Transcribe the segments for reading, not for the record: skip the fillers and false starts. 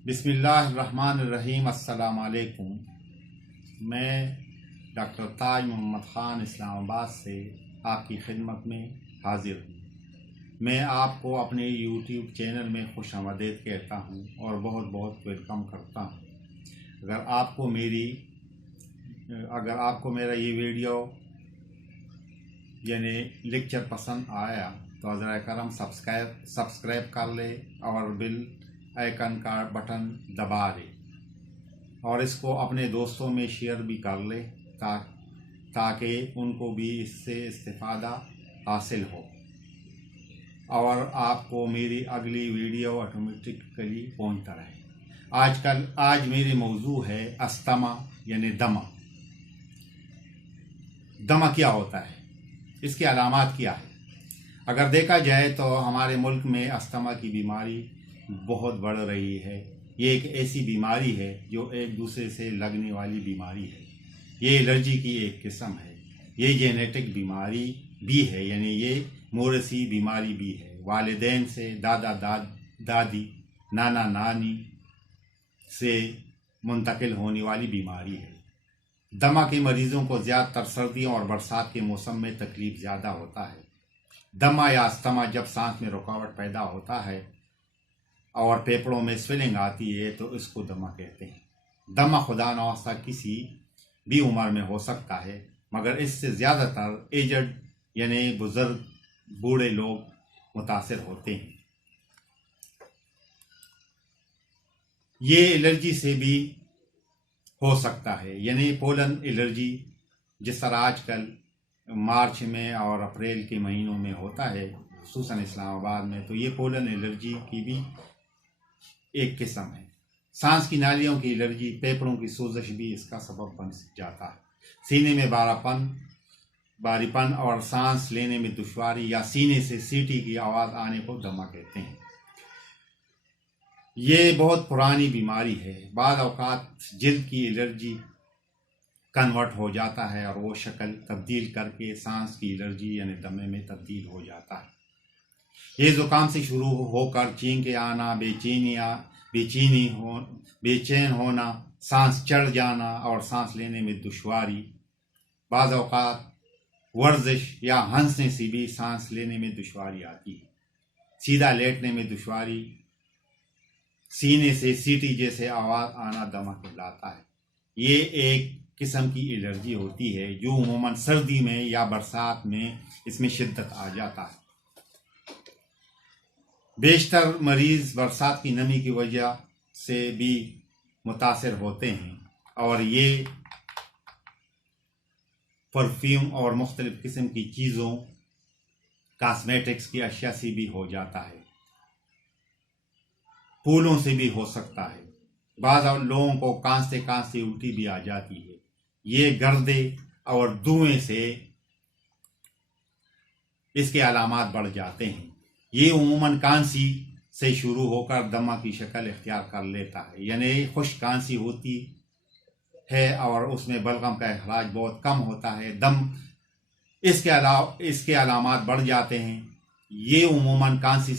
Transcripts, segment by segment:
बिस्मिल्लाहिर्रहमानिर्रहीम। अस्सलाम वालेकुम। मैं डॉक्टर ताज मोहम्मद ख़ान इस्लामाबाद से आपकी खिदमत में हाजिर हूँ। मैं आपको अपने यूट्यूब चैनल में खुशामदीद कहता हूँ और बहुत बहुत वेलकम करता हूँ। अगर आपको मेरा ये वीडियो यानी लेक्चर पसंद आया तो ज़रा करम सब्सक्राइब कर ले और बेल आइकन का बटन दबा दे और इसको अपने दोस्तों में शेयर भी कर ले ताकि उनको भी इससे इस्तिफ़ादा हासिल हो और आपको मेरी अगली वीडियो ऑटोमेटिकली पहुंचता रहे। आज मेरी मौजू है अस्थमा यानी दमा। दमा क्या होता है, इसकी अलामात क्या है? अगर देखा जाए तो हमारे मुल्क में अस्थमा की बीमारी बहुत बढ़ रही है। ये एक ऐसी बीमारी है जो एक दूसरे से लगने वाली बीमारी है। ये एलर्जी की एक किस्म है। ये जेनेटिक बीमारी भी है, यानी ये मोरसी बीमारी भी है। वालिदैन से, दादी, नाना नानी से मुंतकिल होने वाली बीमारी है। दमा के मरीज़ों को ज़्यादातर सर्दियों और बरसात के मौसम में तकलीफ ज़्यादा होता है। दमा या अस्थमा जब सांस में रुकावट पैदा होता है और फेफड़ों में स्वेलिंग आती है तो इसको दमा कहते हैं। दमा खुदा न खास्ता किसी भी उम्र में हो सकता है, मगर इससे ज़्यादातर एजड यानी बुजुर्ग बूढ़े लोग मुतासिर होते हैं। ये एलर्जी से भी हो सकता है, यानी पोलन एलर्जी, जिस तरह आजकल मार्च में और अप्रैल के महीनों में होता है, खुसूसन इस्लामाबाद में, तो ये पोलन एलर्जी की भी एक किस्म है। सांस की नालियों की एलर्जी, फेफड़ों की सोजश भी इसका सबब बन जाता है। सीने में बारीपन और सांस लेने में दुश्वारी या सीने से सीटी की आवाज़ आने को दमा कहते हैं। ये बहुत पुरानी बीमारी है। बाद औकात जिल्द की एलर्जी कन्वर्ट हो जाता है और वो शक्ल तब्दील करके सांस की एलर्जी यानी दमे में तब्दील हो जाता है। ये ज़ुकाम से शुरू होकर चीन के आना, बेचैन होना, सांस चढ़ जाना और सांस लेने में दुश्वारी, बाज़ औक़ात वर्जिश या हंसने से भी सांस लेने में दुश्वारी आती है। सीधा लेटने में दुश्वारी, सीने से सीटी जैसे आवाज़ आना दमा कहलाता है। ये एक किस्म की एलर्जी होती है जो उमूमन सर्दी में या बरसात में इसमें शिद्दत आ जाता है। बेशतर मरीज़ बरसात की नमी की वजह से भी मुतासिर होते हैं और ये परफ्यूम और मुख्तलिफ किस्म की चीज़ों, कॉस्मेटिक्स की अशिया से भी हो जाता है। फूलों से भी हो सकता है। बाज़ लोगों को कांसते उल्टी भी आ जाती है। ये गर्दे और धुएं से इसके अलामात बढ़ जाते हैं। ये उमूमन कांसी से शुरू होकर दमा की शक्ल इख्तियार कर लेता है, यानी खुश्क कांसी होती है और उसमें बलगम का अखराज बहुत कम होता है। इसके अलामात बढ़ जाते हैं। ये उमूमन कांसी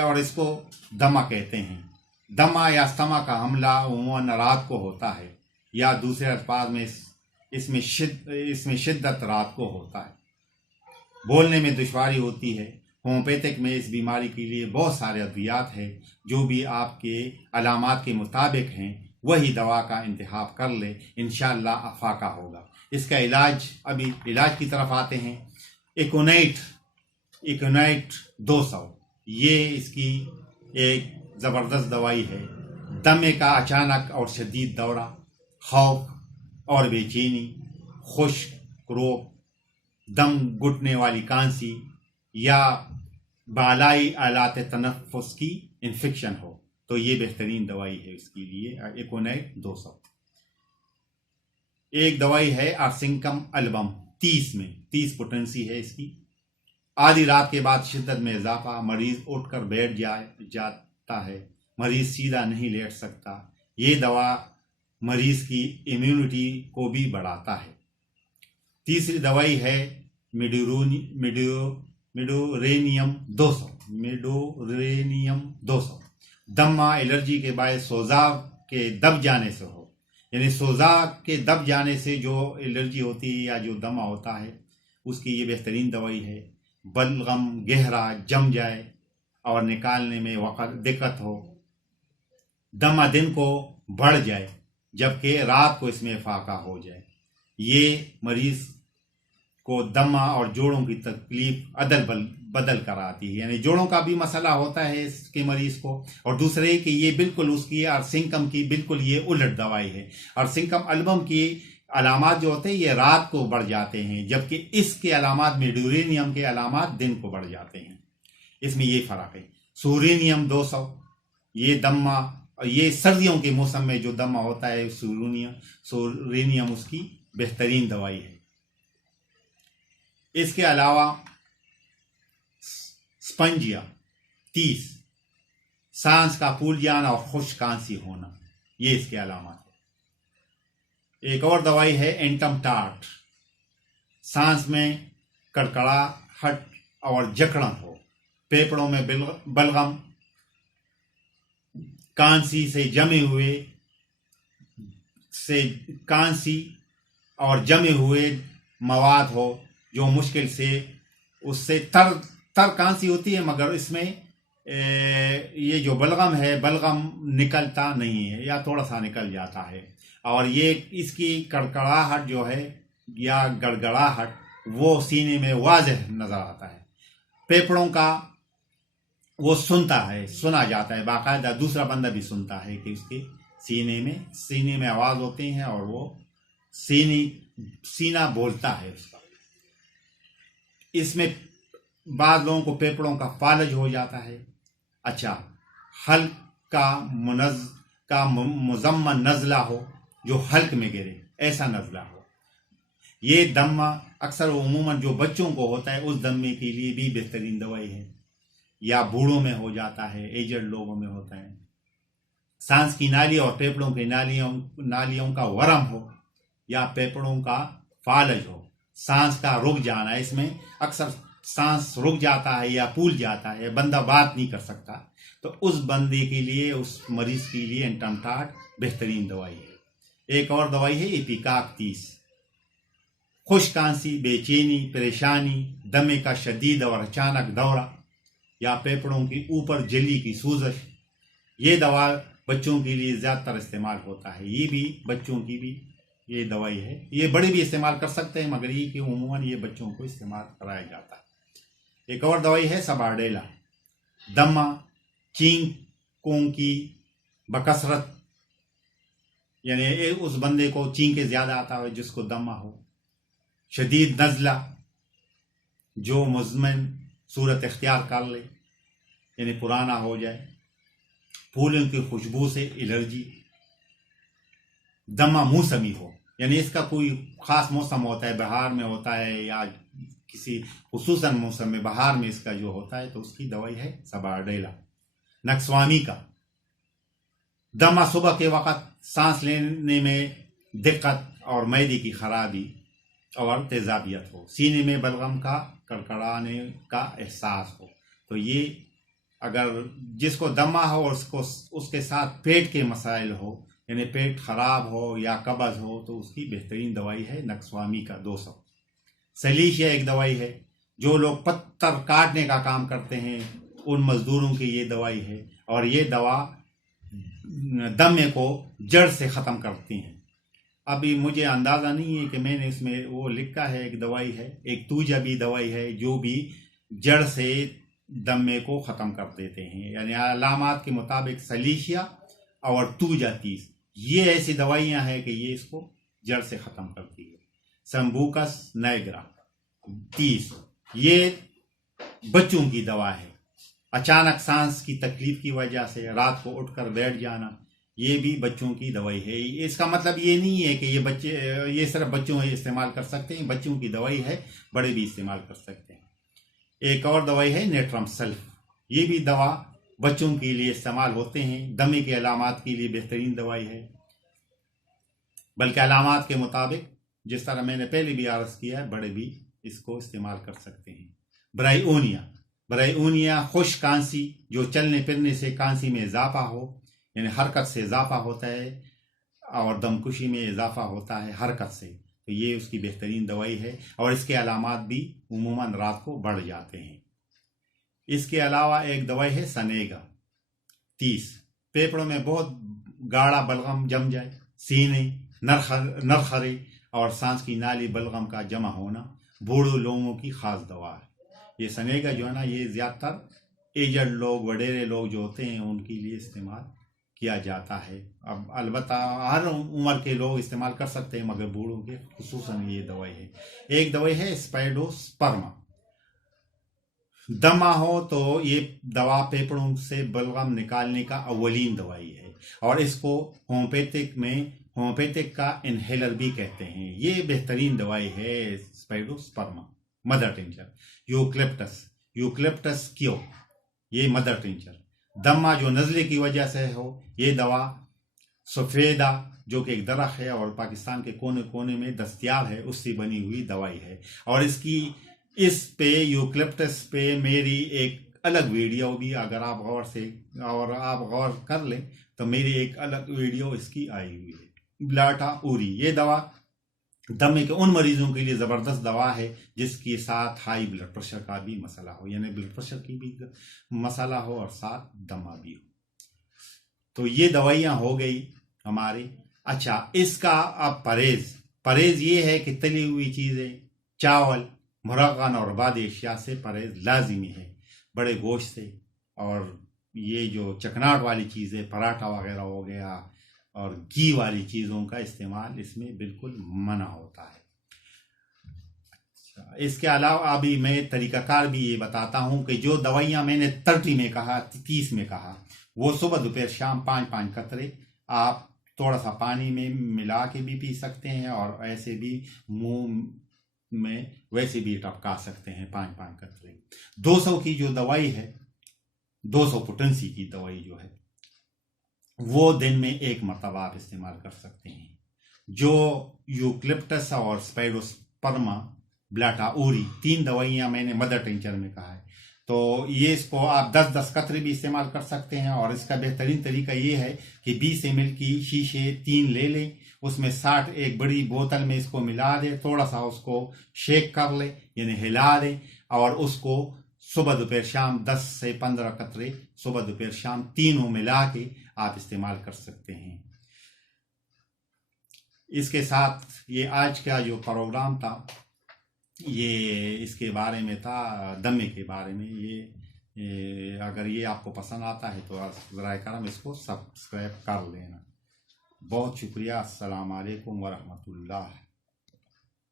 और इसको दमा कहते हैं। दमा या अस्थमा का हमला उमूमन रात को होता है या दूसरे अल्फाज में इसमें शिद्दत रात को होता है। बोलने में दुश्वारी होती है। होम्योपैथिक में इस बीमारी के लिए बहुत सारे अद्वियात हैं। जो भी आपके अलामात के मुताबिक हैं वही दवा का इंतखाब कर ले, इंशाअल्लाह अफाका होगा। इसका इलाज की तरफ आते हैं। इकोनाइट 200 ये इसकी एक ज़बरदस्त दवाई है। दमे का अचानक और शदीद दौरा, खौफ और बेचैनी, खुश्क रोग, दम घुटने वाली कांसी या बालाई आलात तनफ़ुस की इन्फेक्शन हो तो ये बेहतरीन दवाई है इसके लिए। इकोनाइट 200। एक दवाई है आर्सेनिकम एल्बम 30 पोटेंसी है इसकी। आधी रात के बाद शिद्दत में इजाफा, मरीज उठकर बैठ जाता है, मरीज सीधा नहीं लेट सकता। ये दवा मरीज की इम्यूनिटी को भी बढ़ाता है। तीसरी दवाई है मिडोरेनियम 200। दमा एलर्जी के बायस सोजा के दब जाने से हो, यानी सोजा के दब जाने से जो एलर्जी होती है या जो दमा होता है उसकी ये बेहतरीन दवाई है। बलगम गहरा जम जाए और निकालने में वक़्त दिक्कत हो, दमा दिन को बढ़ जाए जबकि रात को इसमें फाका हो जाए, ये मरीज को दमा और जोड़ों की तकलीफ अदल बदल कर आती है। यानी जोड़ों का भी मसला होता है इसके मरीज को, और दूसरे कि ये बिल्कुल उसकी अरसिंकम की बिल्कुल ये उलट दवाई है। अरसिंकम एल्बम की अलामात जो होते हैं ये रात को बढ़ जाते हैं, जबकि इसके अलामात मेडोरेनियम के अलामात दिन को बढ़ जाते हैं। इसमें ये फ़र्क है। सूरेनियम 200 ये दमा, ये सर्दियों के मौसम में जो दमा होता है सूरेनियम उसकी बेहतरीन दवाई है। इसके अलावा स्पंजिया 30, सांस का फूल जाना और खुश्क खांसी होना, ये इसके अलामत है। एक और दवाई है एंटम टार्ट, सांस में कड़कड़ाहट और जकड़न हो, फेफड़ों में बलगम, कांसी से जमे हुए कांसी और जमे हुए मवाद हो जो मुश्किल से उससे तर कांसी होती है, मगर इसमें ये जो बलगम है बलगम निकलता नहीं है या थोड़ा सा निकल जाता है, और ये इसकी कड़कड़ाहट जो है या गड़गड़ाहट वो सीने में वाज़ेह नजर आता है। फेफड़ों का वो सुना जाता है, बाकायदा दूसरा बंदा भी सुनता है कि उसके सीने में आवाज होती है और वो सीना बोलता है उसका। इसमें बाद लोगों को फेफड़ों का फालज हो जाता है। अच्छा, हल्का मुजम्मन नज़ला हो जो हल्क में गिरे, ऐसा नज़ला हो। ये दमा अक्सर उमूमन जो बच्चों को होता है उस दमे के लिए भी बेहतरीन दवाई है, या बूढ़ों में हो जाता है, एजड लोगों में होता है। सांस की नाली और फेफड़ों की नालियों का वरम हो या फेफड़ों का फालज हो, सांस का रुक जाना, इसमें अक्सर सांस रुक जाता है या फूल जाता है, बंदा बात नहीं कर सकता, तो उस बंदे के लिए, उस मरीज के लिए एंटम टार्ट बेहतरीन दवाई है। एक और दवाई है इपिकाक 30, खुश्क खांसी, बेचैनी, परेशानी, दमे का शदीद और अचानक दौरा या फेफड़ों की ऊपर जली की सूजश, ये दवा बच्चों के लिए ज़्यादातर इस्तेमाल होता है। ये भी बच्चों की भी ये दवाई है, ये बड़े भी इस्तेमाल कर सकते हैं, मगर ये कि उमूमन ये बच्चों को इस्तेमाल कराया जाता है। एक और दवाई है सबारडेला, दमा, चींकों की बकसरत, यानी उस बंदे को चींके ज़्यादा आता है जिसको दमा हो, शदीद नज़ला जो मुज़मन सूरत इख्तियार कर ले, यानी पुराना हो जाए, फूलों की खुशबू से एलर्जी, दमा मौसमी हो, यानी इसका कोई ख़ास मौसम होता है, बहार में होता है या किसी खुसूसन मौसम में, बहार में इसका जो होता है, तो उसकी दवाई है सबारडेला। नक्सवामी का दमा, सुबह के वक़्त सांस लेने में दिक्कत और मैदे की खराबी और तेजाबियत हो, सीने में बलगम का कड़कड़ाने का एहसास हो, तो ये अगर जिसको दमा हो और उसके साथ पेट के मसाइल हो, यानी पेट खराब हो या कब्ज़ हो, तो उसकी बेहतरीन दवाई है नक्सवामी का 200। सलीशिया एक दवाई है, जो लोग पत्थर काटने का काम करते हैं उन मजदूरों की ये दवाई है, और ये दवा दमे को जड़ से ख़त्म करती हैं। अभी मुझे अंदाज़ा नहीं है कि मैंने इसमें वो लिखा है, एक दवाई है, एक तूजाबी दवाई है जो भी जड़ से दमे को ख़त्म कर देते हैं, यानी अलामात के मुताबिक सलीशिया और तूजा 30 ये ऐसी दवाइयाँ हैं कि ये इसको जड़ से ख़त्म करती है। संबूकस नाइग्रा 30 ये बच्चों की दवा है, अचानक सांस की तकलीफ की वजह से रात को उठकर बैठ जाना, ये भी बच्चों की दवाई है। इसका मतलब ये नहीं है कि ये सिर्फ बच्चों इस्तेमाल कर सकते हैं, बच्चों की दवाई है, बड़े भी इस्तेमाल कर सकते हैं। एक और दवाई है नेट्रम सल्फ, ये भी दवा बच्चों के लिए इस्तेमाल होते हैं, दमे के अलामात के लिए बेहतरीन दवाई है, बल्कि अलामात के मुताबिक जिस तरह मैंने पहले भी अर्ज किया है, बड़े भी इसको इस्तेमाल कर सकते हैं। ब्रायोनिया बरऊनिया खुश कांसी, जो चलने फिरने से कांसी में इजाफा हो, यानी हरकत से इजाफा होता है, और दमकुशी में इजाफा होता है हरकत से, तो ये उसकी बेहतरीन दवाई है। और इसके अलामात भी उमूमन रात को बढ़ जाते हैं। इसके अलावा एक दवाई है सनेगा 30। फेफड़ों में बहुत गाढ़ा बलगम जम जाए, सीने, नरखरे और सांस की नाली बलगम का जमा होना, बूढ़े लोगों की खास दवा है। ये सनेगा जो है ना, ये ज्यादातर एजड लोग, वडेरे लोग जो होते हैं उनके लिए इस्तेमाल किया जाता है। अब अलबत्ता हर उम्र के लोग इस्तेमाल कर सकते हैं, मगर बूढ़ों के खुसूसन ये दवाई है। एक दवाई है स्पाइडोस्पर्मा। दमा हो तो ये दवा फेफड़ों से बलगम निकालने का अव्वलीन दवाई है, और इसको होम्योपैथिक का इनहेलर भी कहते हैं। ये बेहतरीन दवाई है स्पाइडोस्पर्मा। मदर टिंचर यूक्लिप्टस क्यो, ये मदर टिंचर। दमा जो नजले की वजह से हो, ये दवा सफेदा, जो कि एक दरख्त है और पाकिस्तान के कोने कोने में दस्तयाब है, उससे बनी हुई दवाई है। और इस पे यूक्लिप्टस पे मेरी एक अलग वीडियो भी, अगर आप गौर कर लें तो मेरी एक अलग वीडियो इसकी आई हुई है। ब्लाटा उरी, ये दवा दमे के उन मरीजों के लिए जबरदस्त दवा है जिसके साथ हाई ब्लड प्रेशर का भी मसला हो, यानी ब्लड प्रेशर की भी मसला हो और साथ दमा भी हो। तो ये दवाइयां हो गई हमारी। अच्छा, इसका अब परहेज ये है कि तली हुई चीजें, चावल, मुरगन और बाद अशिया से परहेज लाजिमी है, बड़े गोश्त से। और ये जो चकनाट वाली चीजें, पराठा वगैरह हो गया, और घी वाली चीजों का इस्तेमाल इसमें बिल्कुल मना होता है। अच्छा, इसके अलावा अभी मैं तरीकाकार भी ये बताता हूं कि जो दवाइयां मैंने 30 में कहा, 30 में कहा, वो सुबह दोपहर शाम 5-5 कतरे आप थोड़ा सा पानी में मिला के भी पी सकते हैं, और ऐसे भी मुंह में वैसे भी टपका सकते हैं 5-5 कतरे। 200 की जो दवाई है, 200 पोटेंसी की दवाई जो है, वो दिन में एक मरतबा आप इस्तेमाल कर सकते हैं। जो यूक्लिप्टस और स्पाइडोस्पर्मा, ब्लाटा उरी, 3 दवाइयां मैंने मदर टिंचर में कहा है, तो ये इसको आप 10-10 कतरे भी इस्तेमाल कर सकते हैं। और इसका बेहतरीन तरीका ये है कि 20 ml की शीशे 3 ले लें, उसमें 60 एक बड़ी बोतल में इसको मिला दें, थोड़ा सा उसको शेक कर लें, यानी हिला दें, और उसको सुबह दोपहर शाम 10 से 15 कतरे सुबह दोपहर शाम तीनों मिला के आप इस्तेमाल कर सकते हैं। इसके साथ ये आज का जो प्रोग्राम था, ये इसके बारे में था, दमे के बारे में। ये अगर ये आपको पसंद आता है तो ज़रा करम इसको सब्सक्राइब कर लेना। बहुत शुक्रिया। अस्सलाम वालेकुम वरहमतुल्लाह।